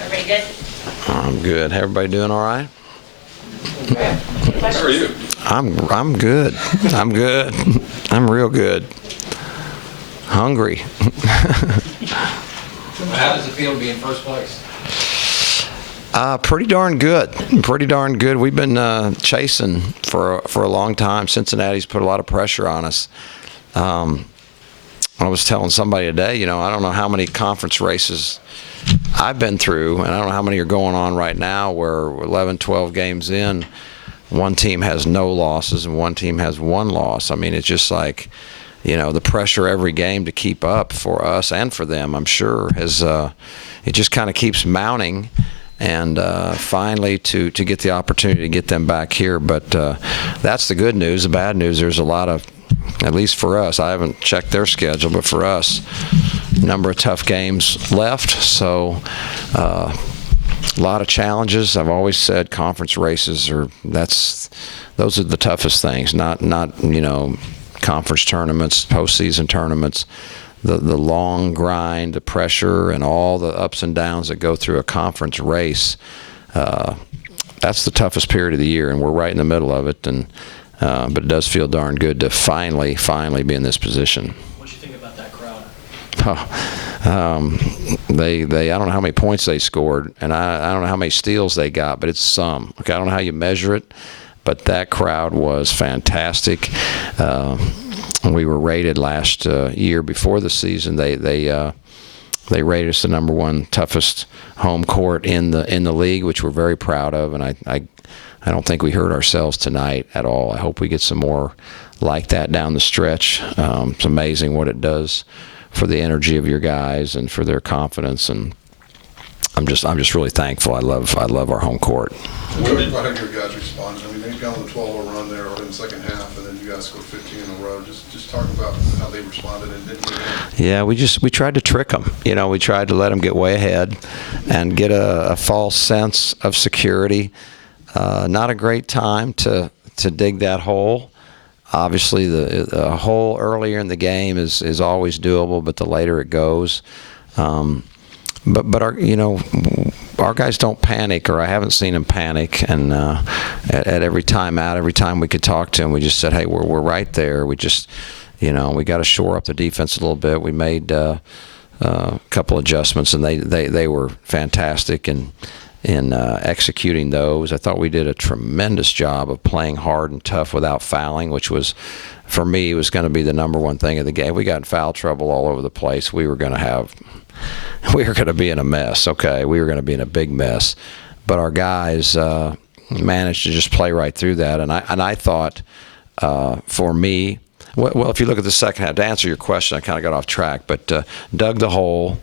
Everybody good? I'm good. Everybody doing all right? How are you? I'm good. I'm good. I'm real good. Hungry. How does it feel to be in first place? Pretty darn good. Pretty darn good. We've been chasing for a long time. Cincinnati's put a lot of pressure on us. I was telling somebody today, I don't know how many conference races I've been through, and I don't know how many are going on right now where 11, 12 games in, one team has no losses and one team has one loss. I mean, it's just like, the pressure every game to keep up for us and for them, I'm sure, it just kind of keeps mounting. And finally to get the opportunity to get them back here. But that's the good news. The bad news, there's a lot of, at least for us, I haven't checked their schedule, but for us, a number of tough games left. So a lot of challenges. I've always said conference races those are the toughest things, not conference tournaments, postseason tournaments. The long grind, the pressure, and all the ups and downs that go through a conference race, that's the toughest period of the year, and we're right in the middle of it. But it does feel darn good to finally be in this position. What do you think about that crowd? I don't know how many points they scored, and I don't know how many steals they got, but it's some. Okay, I don't know how you measure it, but that crowd was fantastic. We were rated last year before the season. They rated us the #1 toughest home court in the league, which we're very proud of. And I don't think we hurt ourselves tonight at all. I hope we get some more like that down the stretch. It's amazing what it does for the energy of your guys and for their confidence. And I'm just really thankful. I love our home court. How have your guys responded? I mean, they got on the 12-0 run there in the second half, and then you guys scored 15 in a row. Just talk about how they responded and didn't get in. Yeah, we tried to trick them. We tried to let them get way ahead and get a false sense of security. Not a great time to dig that hole. Obviously, the hole earlier in the game is always doable, but the later it goes. But our guys don't panic, or I haven't seen them panic. And at every time out, every time we could talk to them, we just said, hey, we're right there. We just, we got to shore up the defense a little bit. We made a couple adjustments, and they were fantastic in executing those. I thought we did a tremendous job of playing hard and tough without fouling, which was, for me, was going to be the #1 thing of the game. We got in foul trouble all over the place. We were going to be in a mess, okay? We were going to be in a big mess. But our guys managed to just play right through that. And I thought, for me, well, if you look at the second half, to answer your question, I kind of got off track, but dug the hole.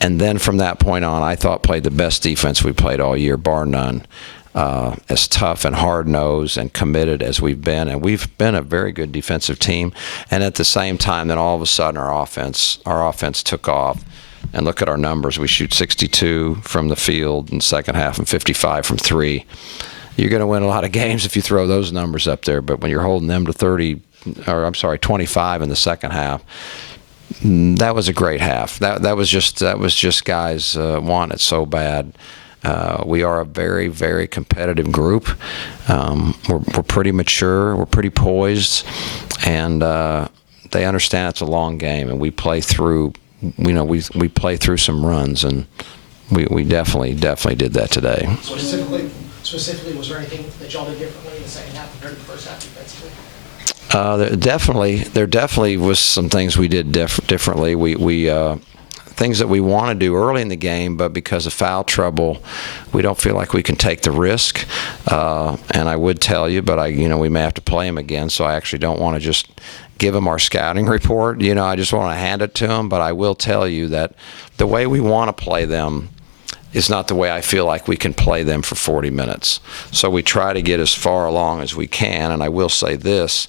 And then from that point on, I thought played the best defense we played all year, bar none. As tough and hard-nosed and committed as we've been. And we've been a very good defensive team. And at the same time, then all of a sudden our offense took off. And look at our numbers. We shoot 62 from the field in the second half and 55 from three. You're going to win a lot of games if you throw those numbers up there. But when you're holding them to 25 in the second half, that was a great half. That was just guys want it so bad. We are a very, very competitive group. We're pretty mature. We're pretty poised, and they understand it's a long game, and we play through. We play through some runs, and we definitely did that today. Specifically, was there anything that y'all did differently in the second half compared to the first half defensively? There definitely was some things we did differently. We things that we want to do early in the game, but because of foul trouble, we don't feel like we can take the risk. And I would tell you, but we may have to play them again, so I actually don't want to just give them our scouting report. I just want to hand it to them, but I will tell you that the way we want to play them is not the way I feel like we can play them for 40 minutes. So we try to get as far along as we can, and I will say this,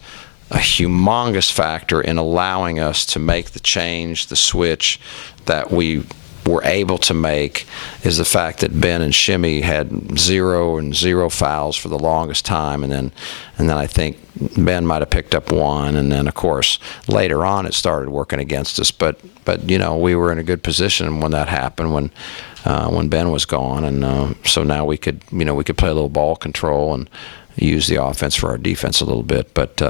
a humongous factor in allowing us to make the change, the switch that we were able to make is the fact that Ben and Shimmy had 0 fouls for the longest time, and then I think Ben might have picked up 1, and then of course later on it started working against us. But we were in a good position when that happened, when Ben was gone, and so now we could play a little ball control and use the offense for our defense a little bit. But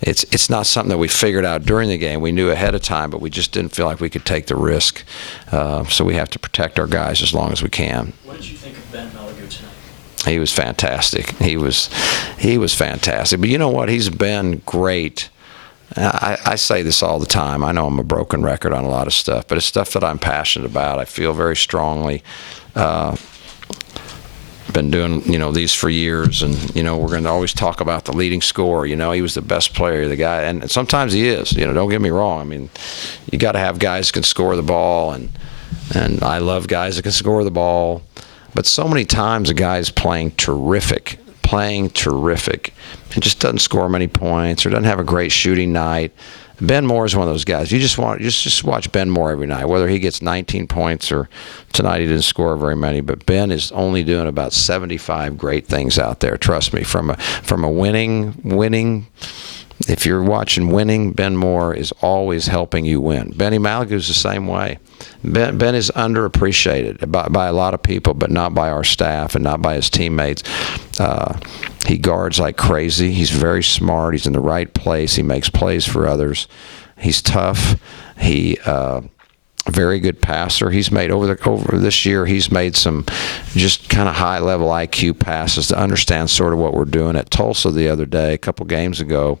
it's not something that we figured out during the game. We knew ahead of time, but we just didn't feel like we could take the risk. So we have to protect our guys as long as we can. What did you think of Ben Melliger tonight? He was fantastic. He was fantastic. But you know what? He's been great. I say this all the time. I know I'm a broken record on a lot of stuff, but it's stuff that I'm passionate about. I feel very strongly. Been doing these for years, and we're going to always talk about the leading scorer. He was the best player, the guy, and sometimes he is. Don't get me wrong. I mean, you got to have guys who can score the ball, and I love guys that can score the ball. But so many times a guy is playing terrific, and just doesn't score many points or doesn't have a great shooting night. Ben Moore is one of those guys. You just watch Ben Moore every night, whether he gets 19 points or tonight he didn't score very many. But Ben is only doing about 75 great things out there. Trust me, from a winning. If you're watching winning, Ben Moore is always helping you win. Benny Malagou's the same way. Ben is underappreciated by a lot of people, but not by our staff and not by his teammates. He guards like crazy. He's very smart. He's in the right place. He makes plays for others. He's tough. He very good passer. He's made over this year. He's made some just kind of high level IQ passes to understand sort of what we're doing. At Tulsa the other day, a couple games ago,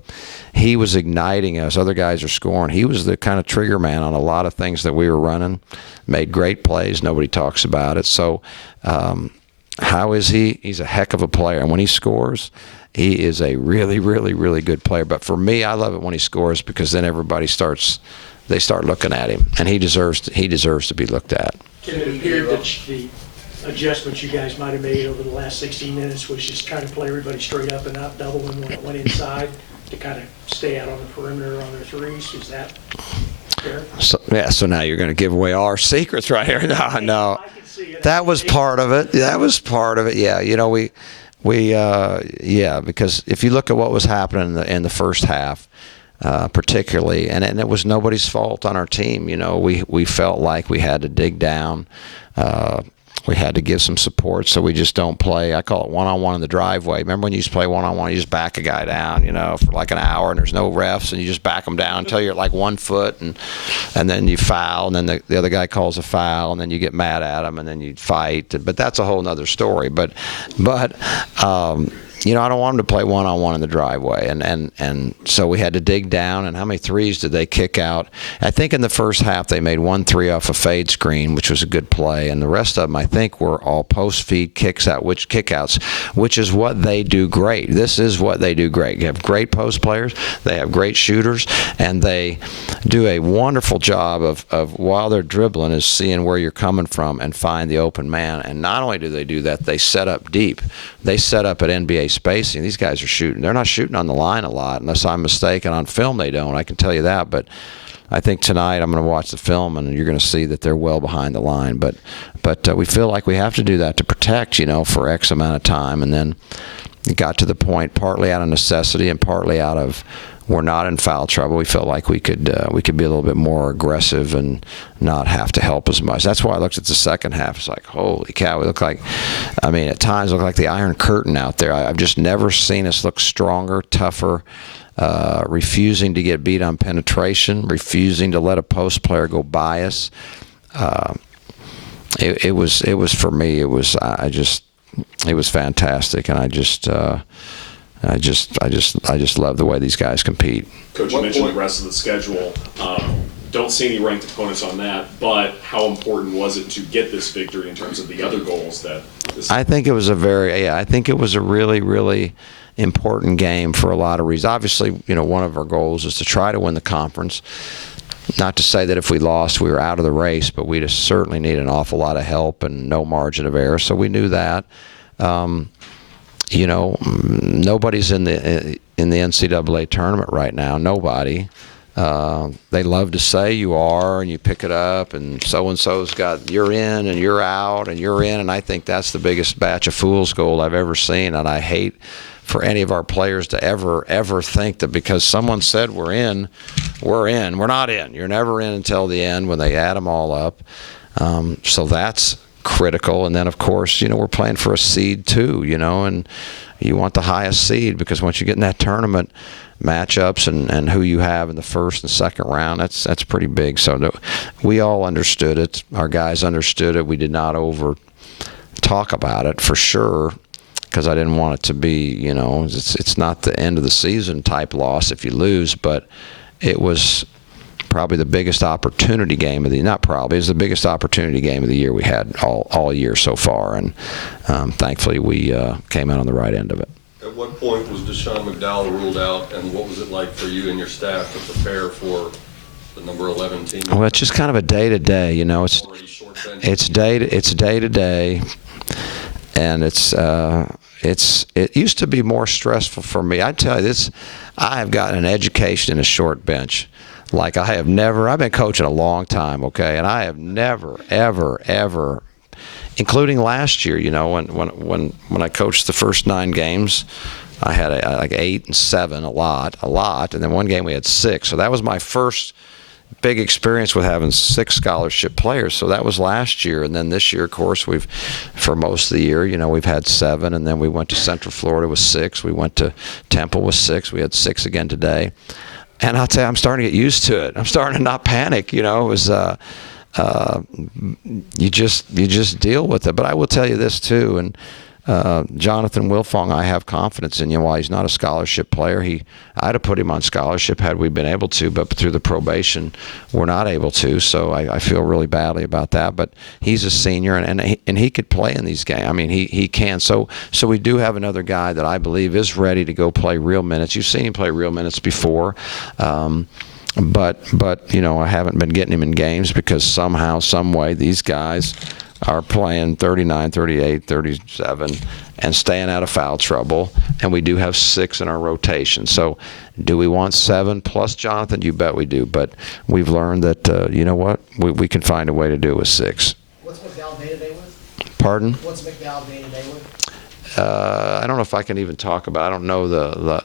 he was igniting us. Other guys are scoring. He was the kind of trigger man on a lot of things that we were running. Made great plays. Nobody talks about it. So how is he? He's a heck of a player. And when he scores, he is a really, really, really good player. But for me, I love it when he scores because then everybody they start looking at him, and he deserves to be looked at. It appeared that the adjustments you guys might have made over the last 16 minutes was just trying to play everybody straight up and not double them when it went inside to kind of stay out on the perimeter on their threes. Is that fair? So now you're going to give away all our secrets right here. No. I can see it. That was part of it. Yeah, because if you look at what was happening in the first half, particularly, and it was nobody's fault on our team. We felt like we had to dig down. We had to give some support, so we just don't play. I call it one-on-one in the driveway. Remember when you used to play one-on-one, you just back a guy down, for like an hour, and there's no refs, and you just back them down until you're at like 1 foot, and then you foul, and then the other guy calls a foul, and then you get mad at him, and then you fight. But that's a whole nother story. But I don't want them to play one-on-one in the driveway. And so we had to dig down. And how many threes did they kick out? I think in the first half they made 1 3 off a fade screen, which was a good play. And the rest of them, I think, were all post-feed kickouts, which is what they do great. This is what they do great. You have great post players. They have great shooters. And they do a wonderful job of while they're dribbling, is seeing where you're coming from and find the open man. And not only do they do that, they set up deep. They set up at NBA spacing. These guys are shooting. They're not shooting on the line a lot, unless I'm mistaken. On film, they don't. I can tell you that. But I think tonight I'm going to watch the film, and you're going to see that they're well behind the line. But we feel like we have to do that to protect, for X amount of time. And then it got to the point, partly out of necessity and partly out of we're not in foul trouble. We felt like we could be a little bit more aggressive and not have to help as much. That's why I looked at the second half. It's like, holy cow, we look like, at times look like the Iron Curtain out there. I've just never seen us look stronger, tougher, refusing to get beat on penetration, refusing to let a post player go by us. It was for me. It was fantastic, and I just love the way these guys compete. Coach, you mentioned the rest of the schedule. Don't see any ranked opponents on that, but how important was it to get this victory in terms of the other goals that this? I think it was a really, really important game for a lot of reasons. Obviously, one of our goals is to try to win the conference. Not to say that if we lost, we were out of the race, but we just certainly need an awful lot of help and no margin of error. So we knew that. Nobody's in the NCAA tournament right now. Nobody. They love to say you are, and you pick it up, and so-and-so's got you're in and you're out and you're in, and I think that's the biggest batch of fool's gold I've ever seen, and I hate for any of our players to ever think that because someone said we're in. We're not in. You're never in until the end when they add them all up. So that's critical. And then, of course, we're playing for a seed too, and you want the highest seed because once you get in that tournament, matchups and who you have in the first and second round, that's pretty big. So we all understood it. Our guys understood it. We did not over talk about it for sure, because I didn't want it to be, it's not the end of the season type loss if you lose, but it was probably the biggest opportunity game of the, not probably, it was the biggest opportunity game of the year we had all year so far, and thankfully we came out on the right end of it. At what point was Deshaun McDowell ruled out, and what was it like for you and your staff to prepare for the number 11 team? Well, it's just kind of a day-to-day, it's day-to-day, and it used to be more stressful for me. I tell you this, I have gotten an education in a short bench. Like I've been coaching a long time, okay, and I have never, ever, including last year, when I coached the first 9 games, I had like 8 and 7, a lot, and then one game we had 6. So that was my first big experience with having 6 scholarship players. So that was last year, and then this year, of course, for most of the year, we've had 7, and then we went to Central Florida with 6. We went to Temple with 6. We had 6 again today, and I'll tell you, I'm starting to get used to it. I'm starting to not panic. It was you just deal with it. But I will tell you this too, and Jonathan Wilfong, I have confidence in. While he's not a scholarship player, I'd have put him on scholarship had we been able to, but through the probation, we're not able to. So I feel really badly about that. But he's a senior, and he could play in these games. I mean, he can. So we do have another guy that I believe is ready to go play real minutes. You've seen him play real minutes before. But I haven't been getting him in games because somehow, some way, these guys are playing 39, 38, 37 and staying out of foul trouble, and we do have 6 in our rotation. So do we want 7 plus Jonathan? You bet we do, but we've learned that, we can find a way to do it with 6. What's McDowell day-to-day with? Pardon? What's McDowell day-to-day with? I don't know if I can even talk about. I don't know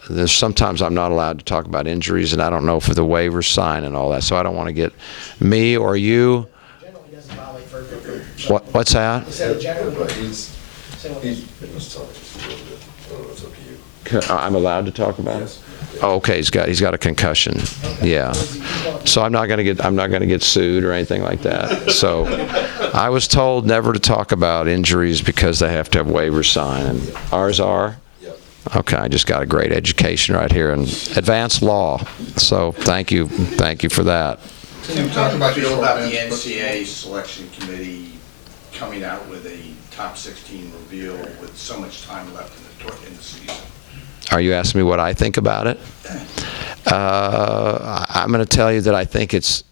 there's sometimes I'm not allowed to talk about injuries, and I don't know if the waivers sign and all that. So I don't want to get me or you. Generally doesn't violate further. What's that? He said generally. But he's been this time. It's up to you. I'm allowed to talk about Yes. it. Oh, okay. He's got a concussion. Yeah. So I'm not going to get sued or anything like that. So I was told never to talk about injuries because they have to have waivers signed. And ours are. Yep. Okay. I just got a great education right here in advanced law. So thank you for that. Can you talk about your feel short about the bench? NCAA selection committee coming out with a top 16 reveal with so much time left in the season? Are you asking me what I think about it? I'm going to tell you that I think it's,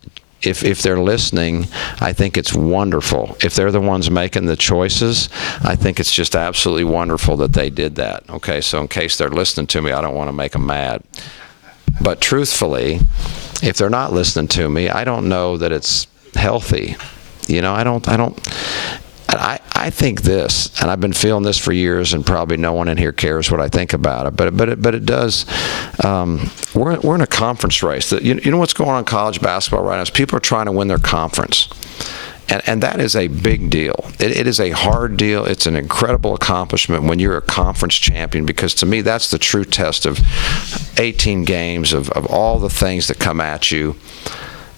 if they're listening, I think it's wonderful. If they're the ones making the choices, I think it's just absolutely wonderful that they did that. Okay, so in case they're listening to me, I don't want to make them mad. But truthfully, if they're not listening to me, I don't know that it's healthy. I think this, and I've been feeling this for years, and probably no one in here cares what I think about it. But it does. We're in a conference race. You know what's going on in college basketball right now is people are trying to win their conference, and that is a big deal. It is a hard deal. It's an incredible accomplishment when you're a conference champion, because to me that's the true test of 18 games of all the things that come at you.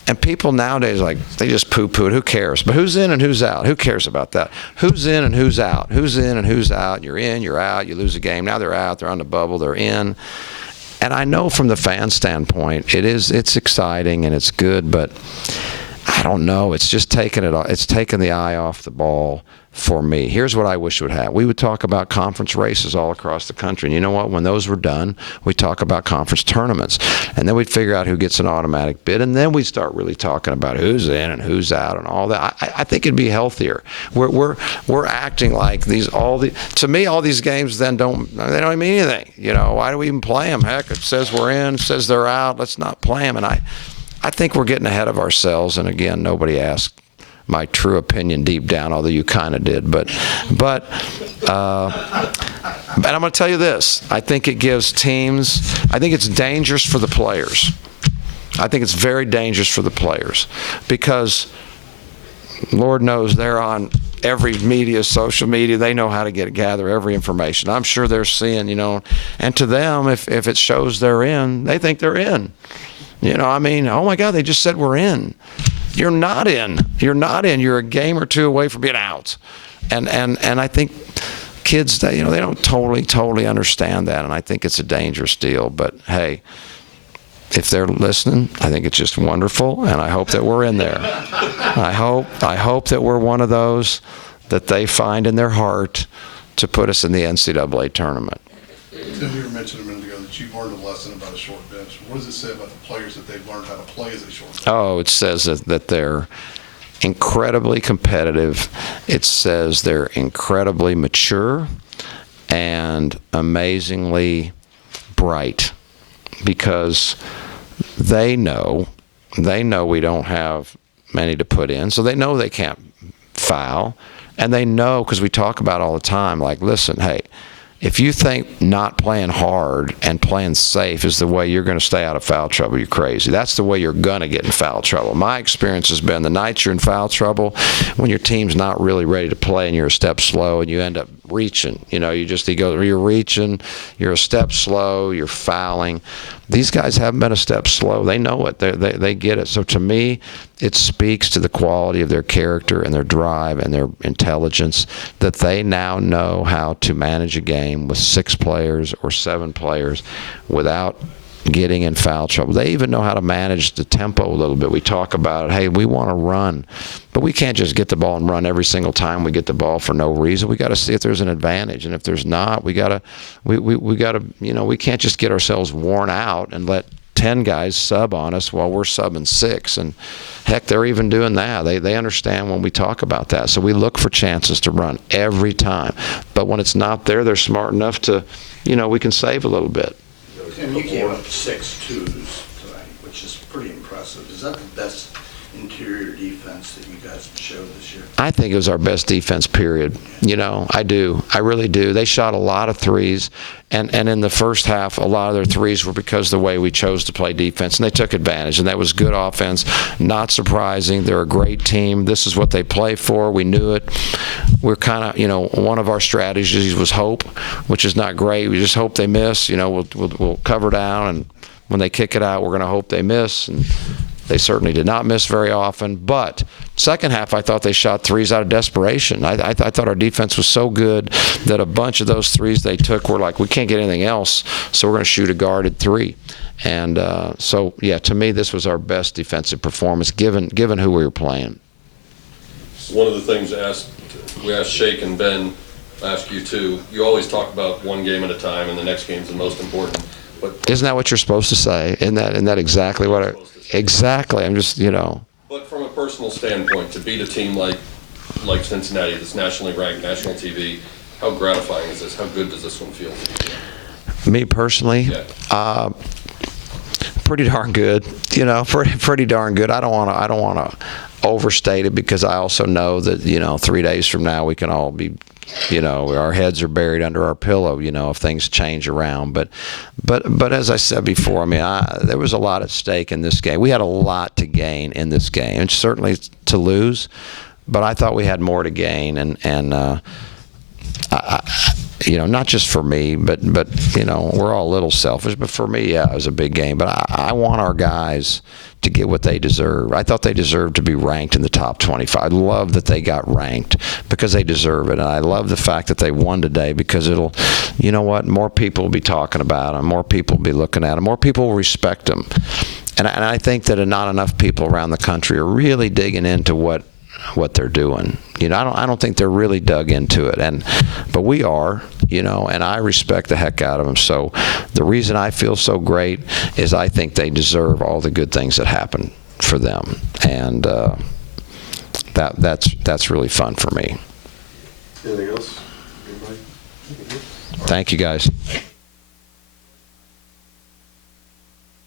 And people nowadays, they just poo-poo it. Who cares? But who's in and who's out? Who cares about that? Who's in and who's out? Who's in and who's out? You're in, you're out, you lose a game. Now they're out, they're on the bubble, they're in. And I know from the fan standpoint, it's exciting and it's good, but I don't know. It's just taken the eye off the ball for me. Here's what I wish would happen. We would talk about conference races all across the country. And you know what? When those were done, we'd talk about conference tournaments. And then we'd figure out who gets an automatic bid. And then we'd start really talking about who's in and who's out and all that. I think it'd be healthier. We're acting like to me, all these games then don't even mean anything. You know, why do we even play them? Heck, it says we're in, it says they're out. Let's not play them. And I think we're getting ahead of ourselves. And again, nobody asked my true opinion deep down, although you kind of did. But and I'm going to tell you this. I think it gives teams, I think it's dangerous for the players. I think it's very dangerous for the players because Lord knows they're on every media, social media. They know how to gather every information. I'm sure they're seeing, you know, and to them, if it shows they're in, they think they're in. You know, I mean, oh my God, they just said we're in. You're not in. You're not in. You're a game or two away from being out. And I think kids, they don't totally understand that, and I think it's a dangerous deal. But hey, if they're listening, I think it's just wonderful, and I hope that we're in there. I hope that we're one of those that they find in their heart to put us in the NCAA tournament. Tim, you mentioned a minute ago that you've learned a lesson about a short bench. What does it say about the players that they've learned how to play as a short bench? Oh, it says that they're incredibly competitive. It says they're incredibly mature and amazingly bright because they know we don't have many to put in, so they know they can't foul, and they know, because we talk about all the time, like, listen, hey, if you think not playing hard and playing safe is the way you're going to stay out of foul trouble, you're crazy. That's the way you're going to get in foul trouble. My experience has been the nights you're in foul trouble, when your team's not really ready to play and you're a step slow and you end up reaching. You know, you're reaching, you're a step slow, you're fouling. These guys haven't been a step slow. They know it. They get it. So to me, it speaks to the quality of their character and their drive and their intelligence that they now know how to manage a game with 6 players or 7 players without getting in foul trouble. They even know how to manage the tempo a little bit. We talk about it. Hey, we want to run, but we can't just get the ball and run every single time we get the ball for no reason. We got to see if there's an advantage, and if there's not, we got to, we can't just get ourselves worn out and let 10 guys sub on us while we're subbing 6. And heck, they're even doing that. They understand when we talk about that. So we look for chances to run every time. But when it's not there, they're smart enough to, we can save a little bit. Tim, you gave up 6 twos tonight, which is pretty impressive. Is that the best interior defense that you guys showed this year? I think it was our best defense, period. I do. I really do. They shot a lot of threes, and in the first half, a lot of their threes were because of the way we chose to play defense, and they took advantage, and that was good offense. Not surprising. They're a great team. This is what they play for. We knew it. We're kind of, one of our strategies was hope, which is not great. We just hope they miss. We'll cover down, and when they kick it out, we're going to hope they miss, and they certainly did not miss very often. But second half, I thought they shot threes out of desperation. I thought our defense was so good that a bunch of those threes they took were like, we can't get anything else, so we're going to shoot a guarded 3. And so, yeah, to me, this was our best defensive performance given who we were playing. One of the things we asked Shake and Ben, ask you too, you always talk about one game at a time and the next game's the most important. But isn't that what you're supposed to say? Isn't that exactly what exactly? I'm just, But from a personal standpoint, to beat a team like Cincinnati, that's nationally ranked, national TV, how gratifying is this? How good does this one feel to you? Me personally? Yeah. Pretty darn good. Pretty darn good. I don't want to overstate it because I also know that 3 days from now we can all be, our heads are buried under our pillow, if things change around. But as I said before, there was a lot at stake in this game. We had a lot to gain in this game, and certainly to lose. But I thought we had more to gain, and not just for me, but we're all a little selfish. But for me, yeah, it was a big game. But I want our guys to get what they deserve. I thought they deserved to be ranked in the top 25. I love that they got ranked because they deserve it. And I love the fact that they won today because it'll, more people will be talking about them, more people will be looking at them, more people will respect them. and I think that not enough people around the country are really digging into what they're doing. You know, I don't think they're really dug into it, but we are, you know, and I respect the heck out of them. So the reason I feel so great is I think they deserve all the good things that happen for them, and that's really fun for me. Anything else? Anybody? Thank you, guys.